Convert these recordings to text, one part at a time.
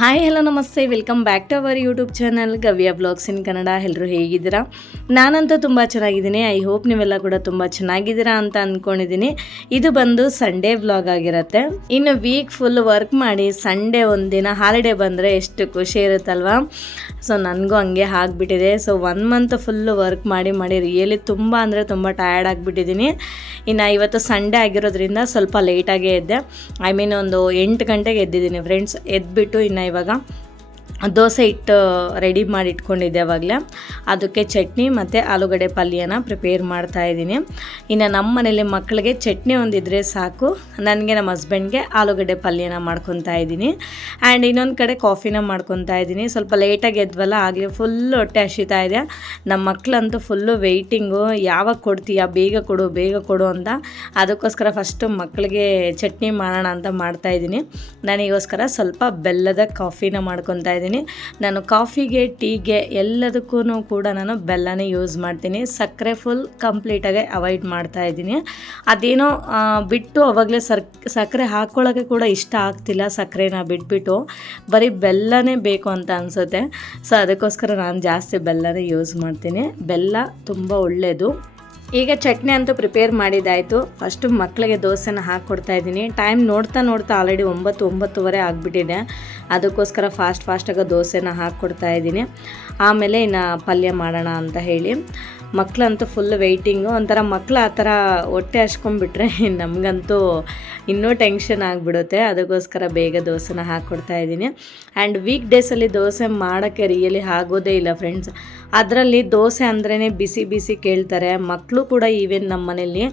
Hi hello ನಮಸ್ತೆ, welcome back to our YouTube channel Gavya blogs in Kannada. ಎಲ್ಲರೂ ಹೇಗಿದ್ದೀರಾ? ನಾನಂತೂ ತುಂಬ ಚೆನ್ನಾಗಿದ್ದೀನಿ. ಐ ಹೋಪ್ ನೀವೆಲ್ಲ ಕೂಡ ತುಂಬ ಚೆನ್ನಾಗಿದ್ದೀರಾ ಅಂತ ಅಂದ್ಕೊಂಡಿದ್ದೀನಿ. ಇದು ಬಂದು ಸಂಡೇ ವ್ಲಾಗ್ ಆಗಿರುತ್ತೆ. ಇನ್ನು ವೀಕ್ ಫುಲ್ ವರ್ಕ್ ಮಾಡಿ ಸಂಡೇ ಒಂದಿನ ಹಾಲಿಡೇ ಬಂದರೆ ಎಷ್ಟು ಖುಷಿ ಇರುತ್ತಲ್ವ. ಸೊ ನನಗೂ ಹಂಗೆ ಆಗಿಬಿಟ್ಟಿದೆ. ಸೊ 1 ಮಂತ್ ಫುಲ್ಲು ವರ್ಕ್ ಮಾಡಿ ರಿಯಲಿ ತುಂಬ ಅಂದರೆ ತುಂಬ ಟಯರ್ಡ್ ಆಗಿಬಿಟ್ಟಿದ್ದೀನಿ. ಇನ್ನು ಇವತ್ತು ಸಂಡೇ ಆಗಿರೋದ್ರಿಂದ ಸ್ವಲ್ಪ ಲೇಟಾಗೇ ಎದ್ದೆ. ಒಂದು 8 ಗಂಟೆಗೆ ಎದ್ದಿದ್ದೀನಿ ಫ್ರೆಂಡ್ಸ್. ಎದ್ಬಿಟ್ಟು ಇನ್ನು ಇವಾಗ ದೋಸೆ ಹಿಟ್ಟು ರೆಡಿ ಮಾಡಿ ಇಟ್ಕೊಂಡಿದ್ದೆ ಆವಾಗಲೇ. ಅದಕ್ಕೆ ಚಟ್ನಿ ಮತ್ತು ಆಲೂಗಡ್ಡೆ ಪಲ್ಯನ ಪ್ರಿಪೇರ್ ಮಾಡ್ತಾಯಿದ್ದೀನಿ. ಇನ್ನು ನಮ್ಮ ಮನೇಲಿ ಮಕ್ಕಳಿಗೆ ಚಟ್ನಿ ಒಂದಿದ್ರೆ ಸಾಕು, ನನಗೆ ನಮ್ಮ ಹಸ್ಬೆಂಡ್ಗೆ ಆಲೂಗಡ್ಡೆ ಪಲ್ಯನ ಮಾಡ್ಕೊತಾ ಇದ್ದೀನಿ. ಆ್ಯಂಡ್ ಇನ್ನೊಂದು ಕಡೆ ಕಾಫಿನ ಮಾಡ್ಕೊತಾ ಇದ್ದೀನಿ. ಸ್ವಲ್ಪ ಲೇಟಾಗಿ ಎದ್ವಲ್ಲ, ಆಗಲೇ ಫುಲ್ಲು ಹೊಟ್ಟೆ ಹಸಿತಾ ಇದೆ. ನಮ್ಮ ಮಕ್ಕಳಂತೂ ಫುಲ್ಲು ವೆಯ್ಟಿಂಗು, ಯಾವಾಗ ಕೊಡ್ತೀಯಾ, ಬೇಗ ಕೊಡು ಅಂತ. ಅದಕ್ಕೋಸ್ಕರ ಫಸ್ಟು ಮಕ್ಕಳಿಗೆ ಚಟ್ನಿ ಮಾಡೋಣ ಅಂತ ಮಾಡ್ತಾಯಿದ್ದೀನಿ. ನನಗೋಸ್ಕರ ಸ್ವಲ್ಪ ಬೆಲ್ಲದ ಕಾಫಿನ ಮಾಡ್ಕೊತಾ ಇದ್ದೀನಿ. ನಾನು ಕಾಫಿಗೆ, ಟೀಗೆ ಎಲ್ಲದಕ್ಕೂ ಕೂಡ ನಾನು ಬೆಲ್ಲನೇ ಯೂಸ್ ಮಾಡ್ತೀನಿ. ಸಕ್ಕರೆ ಫುಲ್ ಕಂಪ್ಲೀಟಾಗಿ ಅವಾಯ್ಡ್ ಮಾಡ್ತಾ ಇದ್ದೀನಿ. ಅದೇನೋ ಬಿಟ್ಟು ಅವಾಗಲೇ ಸಕ್ಕರೆ ಹಾಕ್ಕೊಳ್ಳೋಕ್ಕೆ ಕೂಡ ಇಷ್ಟ ಆಗ್ತಿಲ್ಲ. ಸಕ್ಕರೆನ ಬಿಟ್ಬಿಟ್ಟು ಬರೀ ಬೆಲ್ಲನೇ ಬೇಕು ಅಂತ ಅನಿಸುತ್ತೆ. ಸೊ ಅದಕ್ಕೋಸ್ಕರ ನಾನು ಜಾಸ್ತಿ ಬೆಲ್ಲನೇ ಯೂಸ್ ಮಾಡ್ತೀನಿ. ಬೆಲ್ಲ ತುಂಬ ಒಳ್ಳೆಯದು. ಈಗ ಚಟ್ನಿ ಅಂತೂ ಪ್ರಿಪೇರ್ ಮಾಡಿದ್ದಾಯಿತು. ಫಸ್ಟು ಮಕ್ಕಳಿಗೆ ದೋಸೆನ ಹಾಕ್ಕೊಡ್ತಾಯಿದ್ದೀನಿ. ಟೈಮ್ ನೋಡ್ತಾ ಆಲ್ರೆಡಿ 9:30 ಆಗಿಬಿಟ್ಟಿದೆ. ಅದಕ್ಕೋಸ್ಕರ ಫಾಸ್ಟಾಗಿ ದೋಸೆನ ಹಾಕ್ಕೊಡ್ತಾಯಿದ್ದೀನಿ. ಆಮೇಲೆ ಇನ್ನು ಪಲ್ಯ ಮಾಡೋಣ ಅಂತ ಹೇಳಿ. ಮಕ್ಕಳಂತೂ ಫುಲ್ ವೆಯ್ಟಿಂಗು. ಒಂಥರ ಮಕ್ಕಳು ಆ ಥರ ಹೊಟ್ಟೆ ಹಚ್ಕೊಂಡ್ಬಿಟ್ರೆ ನಮಗಂತೂ ಇನ್ನೂ ಟೆನ್ಷನ್ ಆಗಿಬಿಡುತ್ತೆ. ಅದಕ್ಕೋಸ್ಕರ ಬೇಗ ದೋಸೆನ ಹಾಕ್ಕೊಡ್ತಾಯಿದ್ದೀನಿ. ಆ್ಯಂಡ್ ವೀಕ್ ಡೇಸಲ್ಲಿ ದೋಸೆ ಮಾಡೋಕ್ಕೆ ರಿಯಲಿ ಆಗೋದೇ ಇಲ್ಲ ಫ್ರೆಂಡ್ಸ್. ಅದರಲ್ಲಿ ದೋಸೆ ಅಂದ್ರೇ ಬಿಸಿ ಕೇಳ್ತಾರೆ. ಮಕ್ಕಳು ಕೂಡ ಈವನ್ ನಮ್ಮ ಮನೇಲಿ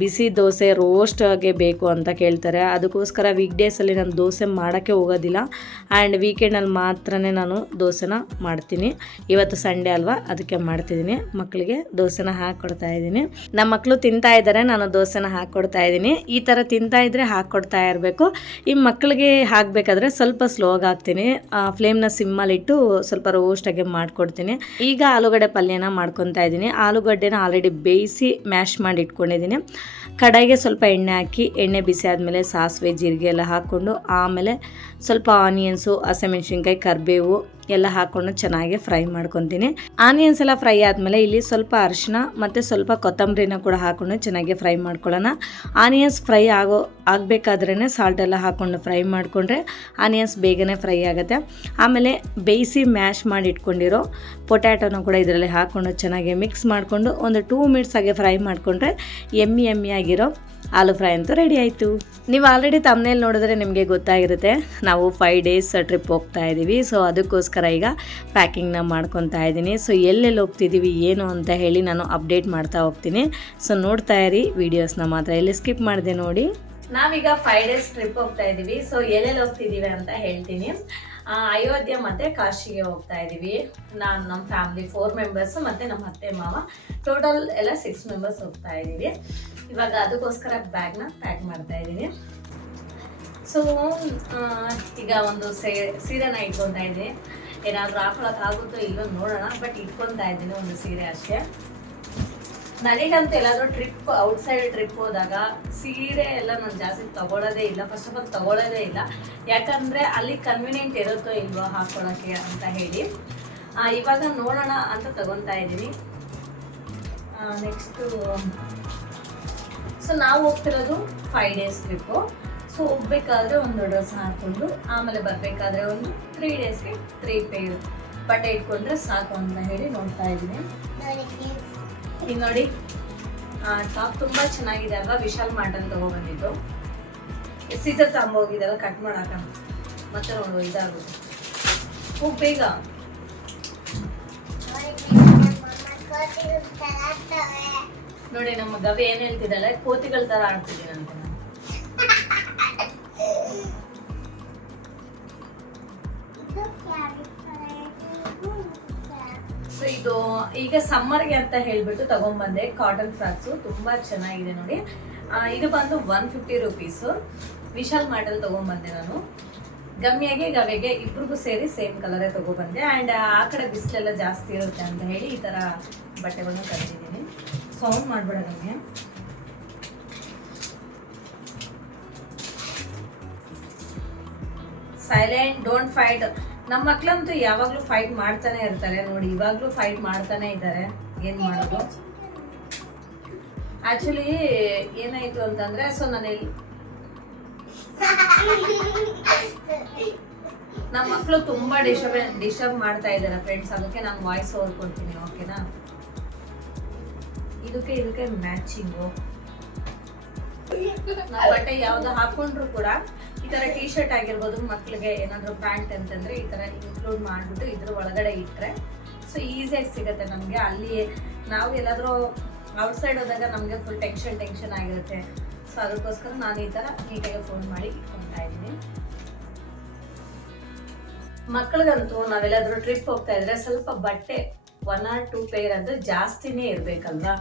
ಬಿಸಿ ದೋಸೆ ರೋಸ್ಟಾಗೆ ಬೇಕು ಅಂತ ಕೇಳ್ತಾರೆ. ಅದಕ್ಕೋಸ್ಕರ ವೀಕ್ ಡೇಸಲ್ಲಿ ನಾನು ದೋಸೆ ಮಾಡೋಕ್ಕೆ ಹೋಗೋದಿಲ್ಲ. ಆ್ಯಂಡ್ ವೀಕೆಂಡಲ್ಲಿ ಮಾತ್ರ ನಾನು ದೋಸೆನ ಮಾಡ್ತೀನಿ. ಇವತ್ತು ಸಂಡೇ ಅಲ್ವಾ, ಅದಕ್ಕೆ ಮಾಡ್ತಿದ್ದೀನಿ. ಮಕ್ಕಳಿಗೆ ದೋಸೆನ ಹಾಕ್ಕೊಡ್ತಾಯಿದ್ದೀನಿ. ನಮ್ಮ ಮಕ್ಕಳು ತಿಂತಾ ಇದ್ದಾರೆ, ನಾನು ದೋಸೆನ ಹಾಕ್ಕೊಡ್ತಾಯಿದ್ದೀನಿ. ಈ ಥರ ತಿಂತಾ ಇದ್ದರೆ ಹಾಕ್ಕೊಡ್ತಾ ಇರಬೇಕು. ಈ ಮಕ್ಕಳಿಗೆ ಹಾಕಬೇಕಾದ್ರೆ ಸ್ವಲ್ಪ ಸ್ಲೋಗಿ ಹಾಕ್ತೀನಿ. ಫ್ಲೇಮ್ನ ಸಿಮ್ಮಲ್ಲಿಟ್ಟು ಸ್ವಲ್ಪ ರೋಸ್ಟಾಗೆ ಮಾಡಿಕೊಡ್ತೀನಿ. ಈಗ ಆಲೂಗಡ್ಡೆ ಪಲ್ಯನ ಮಾಡ್ಕೊತಾ ಇದ್ದೀನಿ. ಆಲೂಗಡ್ಡೆನ ಆಲ್ರೆಡಿ ಬೇಯಿಸಿ ಮ್ಯಾಶ್ ಮಾಡಿ ಇಟ್ಕೊಂಡಿದ್ದೀನಿ. ಕಡಾಯಿಗೆ ಸ್ವಲ್ಪ ಎಣ್ಣೆ ಹಾಕಿ, ಎಣ್ಣೆ ಬಿಸಿ ಆದಮೇಲೆ ಸಾಸಿವೆ, ಜೀರಿಗೆ ಎಲ್ಲ ಹಾಕ್ಕೊಂಡು, ಆಮೇಲೆ ಸ್ವಲ್ಪ ಆನಿಯನ್ಸು, ಹಸಿಮೆಣ್ಸಿನ್ಕಾಯಿ, ಕರಿಬೇವು ಎಲ್ಲ ಹಾಕ್ಕೊಂಡು ಚೆನ್ನಾಗಿ ಫ್ರೈ ಮಾಡ್ಕೊತೀನಿ. ಆನಿಯನ್ಸ್ ಎಲ್ಲ ಫ್ರೈ ಆದಮೇಲೆ ಇಲ್ಲಿ ಸ್ವಲ್ಪ ಅರಿಶಿನ ಮತ್ತು ಸ್ವಲ್ಪ ಕೊತ್ತಂಬರಿನ ಕೂಡ ಹಾಕ್ಕೊಂಡು ಚೆನ್ನಾಗಿ ಫ್ರೈ ಮಾಡ್ಕೊಳ್ಳೋಣ. ಆನಿಯನ್ಸ್ ಫ್ರೈ ಆಗಬೇಕಾದ್ರೇ ಸಾಲ್ಟ್ ಎಲ್ಲ ಹಾಕ್ಕೊಂಡು ಫ್ರೈ ಮಾಡಿಕೊಂಡ್ರೆ ಆನಿಯನ್ಸ್ ಬೇಗನೆ ಫ್ರೈ ಆಗುತ್ತೆ. ಆಮೇಲೆ ಬೇಯಿಸಿ ಮ್ಯಾಶ್ ಮಾಡಿ ಇಟ್ಕೊಂಡಿರೋ ಪೊಟ್ಯಾಟೋನ ಕೂಡ ಇದರಲ್ಲಿ ಹಾಕ್ಕೊಂಡು ಚೆನ್ನಾಗಿ ಮಿಕ್ಸ್ ಮಾಡಿಕೊಂಡು ಒಂದು 2 ಮಿನಿಟ್ಸ್ ಆಗಿ ಫ್ರೈ ಮಾಡಿಕೊಂಡ್ರೆ ಎಮ್ಮಿ ಆಗಿರೋ ಆಲೂ ಫ್ರೈ ಅಂತೂ ರೆಡಿ ಆಯಿತು. ನೀವು ಆಲ್ರೆಡಿ ತಮ್ಮನೇಲಿ ನೋಡಿದ್ರೆ ನಿಮಗೆ ಗೊತ್ತಾಗಿರುತ್ತೆ, ನಾವು 5 ಡೇಸ್ ಟ್ರಿಪ್ ಹೋಗ್ತಾ ಇದ್ದೀವಿ. ಸೊ ಅದಕ್ಕೋಸ್ಕರ ಈಗ ಪ್ಯಾಕಿಂಗ್ನ ಮಾಡ್ಕೊತಾ ಇದ್ದೀನಿ. ಸೊ ಎಲ್ಲೆಲ್ಲಿ ಹೋಗ್ತಿದ್ದೀವಿ ಏನು ಅಂತ ಹೇಳಿ ನಾನು ಅಪ್ಡೇಟ್ ಮಾಡ್ತಾ ಹೋಗ್ತೀನಿ. ಸೊ ನೋಡ್ತಾ ಇರಿ ವೀಡಿಯೋಸ್ನ, ಮಾತ್ರ ಎಲ್ಲಿ ಸ್ಕಿಪ್ ಮಾಡಿದೆ ನೋಡಿ. ನಾವೀಗ 5 ಡೇಸ್ ಟ್ರಿಪ್ ಹೋಗ್ತಾ ಇದ್ದೀವಿ. ಸೊ ಎಲ್ಲೆಲ್ಲಿ ಹೋಗ್ತಿದ್ದೀವಿ ಅಂತ ಹೇಳ್ತೀನಿ. ಅಯೋಧ್ಯೆ ಮತ್ತು ಕಾಶಿಗೆ ಹೋಗ್ತಾ ಇದ್ದೀವಿ. ನಾನು, ನಮ್ಮ ಫ್ಯಾಮಿಲಿ 4 ಮೆಂಬರ್ಸು ಮತ್ತು ನಮ್ಮ ಅತ್ತೆ ಮಾವ, ಟೋಟಲ್ ಎಲ್ಲ 6 ಮೆಂಬರ್ಸ್ ಹೋಗ್ತಾ ಇದ್ದೀವಿ. ಇವಾಗ ಅದಕ್ಕೋಸ್ಕರ ಬ್ಯಾಗ್ನ ಪ್ಯಾಕ್ ಮಾಡ್ತಾ ಇದ್ದೀನಿ. ಸೊ ಈಗ ಒಂದು ಸೀರೆನ ಇಟ್ಕೊತಾ ಇದ್ದೀನಿ. ಏನಾದರೂ ಹಾಕೊಳ್ಳೋಕ್ಕಾಗುತ್ತೋ ಇಲ್ಲೋ ನೋಡೋಣ, ಬಟ್ ಇಟ್ಕೊತಾ ಇದ್ದೀನಿ ಒಂದು ಸೀರೆ ಅಷ್ಟೇ. ನನಗಂತೂ ಎಲ್ಲಾದರೂ ಔಟ್ಸೈಡ್ ಟ್ರಿಪ್ ಹೋದಾಗ ಸೀರೆ ಎಲ್ಲ ನಾನು ಜಾಸ್ತಿ ತೊಗೊಳ್ಳೋದೇ ಇಲ್ಲ. ಫಸ್ಟ್ ಆಫ್ ಆಲ್ ತೊಗೊಳ್ಳೋದೇ ಇಲ್ಲ, ಯಾಕಂದರೆ ಅಲ್ಲಿ ಕನ್ವಿನಿಯೆಂಟ್ ಇರುತ್ತೋ ಇಲ್ವೋ ಹಾಕ್ಕೊಳ್ಳೋಕ್ಕೆ ಅಂತ ಹೇಳಿ. ಇವಾಗ ನೋಡೋಣ ಅಂತ ತೊಗೊತಾ ಇದ್ದೀನಿ. ನೆಕ್ಸ್ಟು, ಸೊ ನಾವು ಹೋಗ್ತಿರೋದು 5 ಡೇಸ್ ಟ್ರಿಪ್ಪು. ಸೊ ಹೋಗ್ಬೇಕಾದ್ರೆ ಒಂದು ಡ್ರೆಸ್ ಹಾಕ್ಕೊಂಡು, ಆಮೇಲೆ ಬರಬೇಕಾದ್ರೆ ಒಂದು 3 ಡೇಸ್ಗೆ 3 ಪೇರ್ ಬಟ್ಟೆ ಇಟ್ಕೊಂಡ್ರೆ ಸಾಕು ಅಂತ ಹೇಳಿ ನೋಡ್ತಾ ಇದ್ದೀನಿ. ಈಗ ನೋಡಿ, ಟಾಪ್ ತುಂಬ ಚೆನ್ನಾಗಿದೆ ಅಲ್ವಾ. ವಿಶಾಲ್ ಮಾರ್ಟಲ್ಲಿ ತೊಗೊಬಂದಿದ್ದು. ಸೀಸರ್ ತಗೊಂಬೋಗಿದ್ದಲ್ಲ ಕಟ್ ಮಾಡಾಕ, ಮತ್ತೆ ನೋಡು ಇದಾಗುತ್ತೆ. ಹೋಗಿ ಬೇಗ ನೋಡಿ. ನಮ್ಮ ಗವಿ ಏನು ಹೇಳ್ತಿದ್ದಲ್ಲ, ಕೋತಿಗಳ ಥರ ಆಡ್ತಿದ್ದೀನಿ ಅಂತ. ಸೊ ಇದು ಈಗ ಸಮ್ಮರ್ಗೆ ಅಂತ ಹೇಳ್ಬಿಟ್ಟು ತಗೊಂಡ್ಬಂದೆ ಕಾಟನ್ ಫ್ರಾಕ್ಸು. ತುಂಬ ಚೆನ್ನಾಗಿದೆ ನೋಡಿ. ಇದು ಬಂದು 150 ರುಪೀಸು. ವಿಶಾಲ್ ಮಾರ್ಟಲ್ಲಿ ತೊಗೊಂಡ್ಬಂದೆ ನಾನು. ಗವಿಗೆ ಇಬ್ರಿಗೂ ಸೇರಿ ಸೇಮ್ ಕಲರೇ ತೊಗೊಬಂದೆ. ಆ್ಯಂಡ್ ಆ ಕಡೆ ಬಿಸಿಲೆಲ್ಲ ಜಾಸ್ತಿ ಇರುತ್ತೆ ಅಂತ ಹೇಳಿ ಈ ಥರ ಬಟ್ಟೆಗಳನ್ನ ತಂದಿದ್ದೀನಿ. ಸೌಂಡ್ ಮಾಡಬೇಡ ನಮಗೆ. Silent, don't fight. ನಮ್ಮ ಮಕ್ಳಂತೂ ಯಾವಾಗಲೂ ಫೈಟ್ ಮಾಡ್ತಾನೆ ಇರ್ತಾರೆ ನೋಡಿ, ಇವಾಗಲೂ ಫೈಟ್ ಮಾಡ್ತಾನೆ ಇದ್ದಾರೆ. ಏನು ಮಾಡೋದು? ಆ್ಯಕ್ಚುಲಿ ಏನಾಯಿತು ಅಂತಂದರೆ, ಸೊ ನಾನು ನಮ್ಮ ಮಕ್ಕಳು ತುಂಬ ಡಿಸ್ಟರ್ಬ್ ಮಾಡ್ತಾ ಇದ್ದಾರೆ ಫ್ರೆಂಡ್ಸ್, ಅದಕ್ಕೆ ನಾನು ವಾಯ್ಸ್ ಓವರ್ ಕೊಡ್ತೀನಿ, ಓಕೆನಾ? ಇದಕ್ಕೆ ಮ್ಯಾಚಿಂಗು ನಾವು ಬಟ್ಟೆ ಯಾವ್ದು ಹಾಕೊಂಡ್ರು ಕೂಡ ಈ ತರ ಟೀ ಶರ್ಟ್ ಆಗಿರ್ಬೋದು, ಮಕ್ಳಿಗೆ ಏನಾದ್ರು ಪ್ಯಾಂಟ್ ಅಂತಂದ್ರೆ ಈ ತರ ಇನ್ಕ್ಲೂಡ್ ಮಾಡ್ಬಿಟ್ಟು ಇದ್ರ ಒಳಗಡೆ ಇಟ್ರೆ ಸೊ ಈಸಿಯಾಗಿ ಸಿಗುತ್ತೆ ನಮ್ಗೆ. ಅಲ್ಲಿ ನಾವು ಎಲ್ಲಾದ್ರೂ ಔಟ್ಸೈಡ್ ಹೋದಾಗ ನಮ್ಗೆ ಫುಲ್ ಟೆನ್ಷನ್ ಆಗಿರುತ್ತೆ. ಸೊ ಅದಕ್ಕೋಸ್ಕರ ನಾನು ಈ ತರ ನೀಟಾಗಿ ಫೋನ್ ಮಾಡಿ ಇಟ್ಕೊತಾ ಇದ್ದೀನಿ. ಮಕ್ಳಿಗಂತೂ ನಾವೆಲ್ಲಾದ್ರೂ ಟ್ರಿಪ್ ಹೋಗ್ತಾ ಇದ್ರೆ ಸ್ವಲ್ಪ ಬಟ್ಟೆ 1 or 2 ಪೇರ್ ಅಂದ್ರೆ ಜಾಸ್ತಿನೇ ಇರ್ಬೇಕಲ್ವಾ?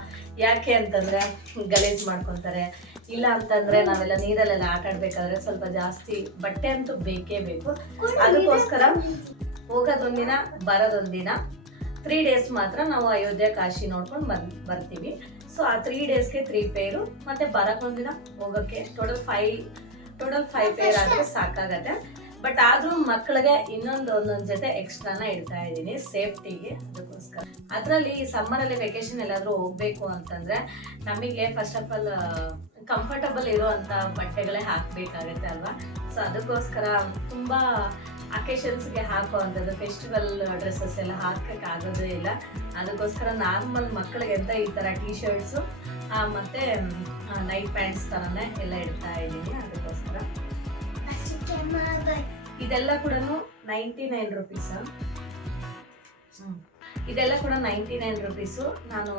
ಯಾಕೆ ಅಂತಂದ್ರೆ ಗಲೀಜ್ ಮಾಡ್ಕೊಂತಾರೆ, ಇಲ್ಲ ಅಂತಂದ್ರೆ ನಾವೆಲ್ಲ ನೀರಲ್ಲೆಲ್ಲ ಆಟ ಆಡ್ಬೇಕಾದ್ರೆ ಸ್ವಲ್ಪ ಜಾಸ್ತಿ ಬಟ್ಟೆ ಅಂತೂ ಬೇಕೇ ಬೇಕು. ಅದಕ್ಕೋಸ್ಕರ ಹೋಗೋದೊಂದಿನ ಬರೋದೊಂದಿನ 3 ಡೇಸ್ ಮಾತ್ರ ನಾವು ಅಯೋಧ್ಯೆ ಕಾಶಿ ನೋಡ್ಕೊಂಡು ಬರ್ತೀವಿ. ಸೊ ಆ 3 ಡೇಸ್ಗೆ 3 ಪೇರು, ಮತ್ತೆ ಬರೋಕ್ಕೊಂದಿನ ಹೋಗೋಕ್ಕೆ ಟೋಟಲ್ 5 ಪೇರ್ ಆದರೆ ಸಾಕಾಗತ್ತೆ. ಬಟ್ ಆದ್ರೂ ಮಕ್ಕಳಿಗೆ ಒಂದೊಂದು ಜೊತೆ ಎಕ್ಸ್ಟ್ರಾನ ಇಡ್ತಾ ಇದ್ದೀನಿ ಸೇಫ್ಟಿಗೆ. ಅದಕ್ಕೋಸ್ಕರ ಅದರಲ್ಲಿ ಸಮ್ಮರಲ್ಲಿ ವೆಕೇಶನ್ ಎಲ್ಲಾದ್ರೂ ಹೋಗ್ಬೇಕು ಅಂತಂದ್ರೆ ನಮಗೆ ಫಸ್ಟ್ ಆಫ್ ಆಲ್ ಕಂಫರ್ಟಬಲ್ ಇರುವಂತ ಬಟ್ಟೆಗಳೇ ಹಾಕ್ಬೇಕಾಗತ್ತೆ ಅಲ್ವಾ? ಸೊ ಅದಕ್ಕೋಸ್ಕರ ತುಂಬಾ ಅಕೇಶನ್ಸ್ಗೆ ಹಾಕುವಂಥದ್ದು ಫೆಸ್ಟಿವಲ್ ಡ್ರೆಸ್ಸಸ್ ಎಲ್ಲ ಹಾಕಕ್ಕೆ ಆಗೋದೇ ಇಲ್ಲ. ಅದಕ್ಕೋಸ್ಕರ ನಾರ್ಮಲ್ ಮಕ್ಕಳಿಗೆ ಅಂತ ಈ ತರ ಟೀ ಶರ್ಟ್ಸು ಮತ್ತೆ ನೈಟ್ ಪ್ಯಾಂಟ್ಸ್ ತರನೇ ಎಲ್ಲ ಇಡ್ತಾ ಇದ್ದೀನಿ. ಅದಕ್ಕೋಸ್ಕರ ಇದೆಲ್ಲ ಕೂಡ 99 ರುಪೀಸ್. ಇದೆಲ್ಲ ಕೂಡ 99 ರುಪೀಸು. ನಾನು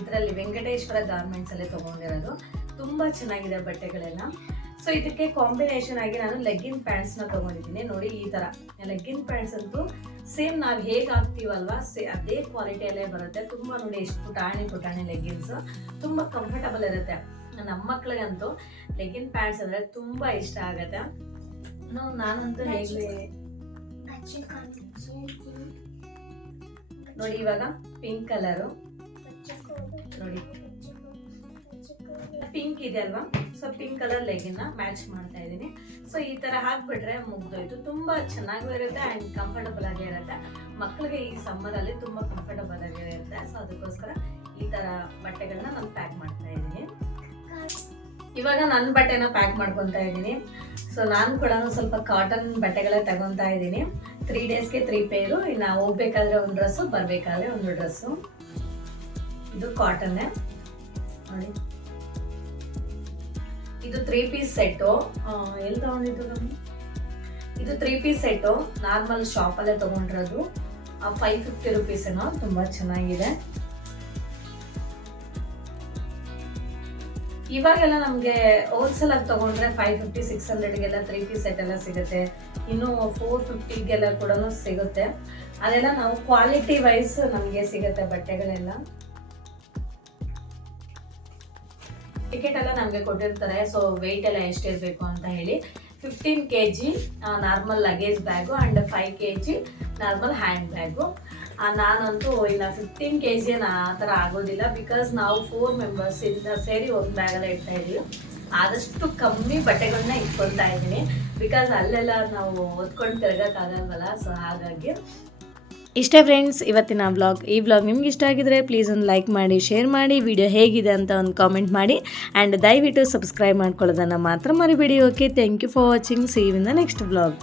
ಇದರಲ್ಲಿ ವೆಂಕಟೇಶ್ವರ ಗಾರ್ಮೆಂಟ್ಸ್ ಅಲ್ಲಿ ತಗೊಂಡಿರೋದು. ತುಂಬಾ ಚೆನ್ನಾಗಿದೆ ಬಟ್ಟೆಗಳೆಲ್ಲ. ಸೊ ಇದಕ್ಕೆ ಕಾಂಬಿನೇಷನ್ ಆಗಿ ನಾನು ಲೆಗ್ಗಿನ್ ಪ್ಯಾಂಟ್ಸ್ ನ ತಗೊಂಡಿದ್ದೀನಿ. ನೋಡಿ ಈ ತರ ಲೆಗ್ಗಿನ್ ಪ್ಯಾಂಟ್ಸ್ ಅಂತೂ ಸೇಮ್ ನಾವು ಹೇಗೆ ಹಾಕ್ತೀವಲ್ವಾ ಅದೇ ಕ್ವಾಲಿಟಿಯಲ್ಲೇ ಬರುತ್ತೆ. ತುಂಬಾ ನೋಡಿ ಎಷ್ಟು ಪುಟಾಣಿ ಲೆಗ್ಗಿನ್ಸ್, ತುಂಬಾ ಕಂಫರ್ಟಬಲ್ ಇರುತ್ತೆ. ನಮ್ಮ ಮಕ್ಳಿಗಂತೂ ಲೆಗ್ಗಿನ್ ಪ್ಯಾಂಟ್ಸ್ ಅಂದ್ರೆ ತುಂಬಾ ಇಷ್ಟ ಆಗತ್ತೆ. ನಾನಂತೂ ಹೇಗೆ ನೋಡಿ ಇವಾಗ ಪಿಂಕ್ ಕಲರು ನೋಡಿ, ಪಿಂಕ್ ಇದೆ ಅಲ್ವಾ? ಸೊ ಪಿಂಕ್ ಕಲರ್ ಲೆಗ್ಗಿನ ಮ್ಯಾಚ್ ಮಾಡ್ತಾ ಇದ್ದೀನಿ. ಸೊ ಈ ತರ ಹಾಕ್ಬಿಟ್ರೆ ಮುಗ್ದೋಯ್ತು. ತುಂಬಾ ಚೆನ್ನಾಗೂ ಇರುತ್ತೆ ಅಂಡ್ ಕಂಫರ್ಟಬಲ್ ಆಗಿ ಇರುತ್ತೆ. ಮಕ್ಕಳಿಗೆ ಈ ಸಮ್ಮರ್ ಅಲ್ಲಿ ತುಂಬಾ ಕಂಫರ್ಟಬಲ್ ಆಗಿ ಇರುತ್ತೆ. ಸೊ ಅದಕ್ಕೋಸ್ಕರ ಈ ತರ ಬಟ್ಟೆಗಳನ್ನ ನಾನು ಪ್ಯಾಕ್ ಮಾಡ್ತಾ ಇದ್ದೀನಿ. ಇವಾಗ ನನ್ನ ಬಟ್ಟೆನ ಪ್ಯಾಕ್ ಮಾಡ್ಕೊತಾ ಇದ್ದೀನಿ. ಸೊ ನಾನು ಕೂಡ ಸ್ವಲ್ಪ ಕಾಟನ್ ಬಟ್ಟೆಗಳೇ ತಗೊತಾ ಇದ್ದೀನಿ. 3 ಡೇಸ್ಗೆ 3 ಪೇರು. ಇನ್ನು ಹೋಗ್ಬೇಕಾದ್ರೆ ಒಂದು ಡ್ರೆಸ್ಸು, ಬರಬೇಕಾದ್ರೆ ಒಂದು ಡ್ರೆಸ್ಸು. ಇದು ಕಾಟನ್ನೇ ನೋಡಿ. ಇದು 3 ಪೀಸ್ ಸೆಟ್ಟು. ಎಲ್ಲಿ ತಗೊಂಡಿದ್ದು ನಾನು? ಇದು 3 ಪೀಸ್ ಸೆಟ್ಟು ನಾರ್ಮಲ್ ಶಾಪಲ್ಲೇ ತಗೊಂಡಿರೋದು. 550 ರುಪೀಸ್ ಏನೋ. ತುಂಬ ಚೆನ್ನಾಗಿದೆ. ಇವಾಗೆಲ್ಲ ನಮಗೆ ಹೋಲ್ಸೇಲ್ ಆಗಿ ತಗೊಂಡ್ರೆ 550-600ಗೆಲ್ಲ 3 ಪೀಸ್ ಸೆಟ್ ಎಲ್ಲ ಸಿಗುತ್ತೆ. ಇನ್ನು 450ಗೆಲ್ಲ ಕೂಡ ಸಿಗುತ್ತೆ. ಅದೆಲ್ಲ ನಾವು ಕ್ವಾಲಿಟಿ ವೈಸ್ ನಮಗೆ ಸಿಗುತ್ತೆ ಬಟ್ಟೆಗಳೆಲ್ಲ. ಟಿಕೆಟ್ ಎಲ್ಲ ನಮಗೆ ಕೊಟ್ಟಿರ್ತಾರೆ. ಸೊ ವೆಯ್ಟ್ ಎಲ್ಲ ಎಷ್ಟಿರಬೇಕು ಅಂತ ಹೇಳಿ 15 kg normal luggage bag and 5 kg normal hand bag. ನಾನಂತೂ ಇನ್ನು 15 kg ಆ ಥರ ಆಗೋದಿಲ್ಲ. ಬಿಕಾಸ್ ನಾವು 4 ಮೆಂಬರ್ಸ್ ಇಂದ ಸೇರಿ ಒಂದು ಬ್ಯಾಗೆಲ್ಲ ಇಡ್ತಾ ಇದ್ದೀವಿ. ಆದಷ್ಟು ಕಮ್ಮಿ ಬಟ್ಟೆಗಳನ್ನ ಇಟ್ಕೊಳ್ತಾ ಇದ್ದೀನಿ. ಬಿಕಾಸ್ ಅಲ್ಲೆಲ್ಲ ನಾವು ಹೊತ್ಕೊಂಡು ತಿರ್ಗೋಕ್ಕಾಗಲ್ವಲ್ಲ. ಸೊ ಹಾಗಾಗಿ ಇಷ್ಟೇ ಫ್ರೆಂಡ್ಸ್ ಇವತ್ತಿನ ವ್ಲಾಗ್. ಈ ವ್ಲಾಗ್ ನಿಮ್ಗೆ ಇಷ್ಟ ಆಗಿದ್ರೆ ಪ್ಲೀಸ್ ಒಂದು ಲೈಕ್ ಮಾಡಿ, ಶೇರ್ ಮಾಡಿ, ವಿಡಿಯೋ ಹೇಗಿದೆ ಅಂತ ಒಂದು ಕಾಮೆಂಟ್ ಮಾಡಿ ಆ್ಯಂಡ್ ದಯವಿಟ್ಟು ಸಬ್ಸ್ಕ್ರೈಬ್ ಮಾಡ್ಕೊಳ್ಳೋದನ್ನು ಮಾತ್ರ ಮರಿಬೇಡಿ. Okay, thank you for watching. See you in the next vlog.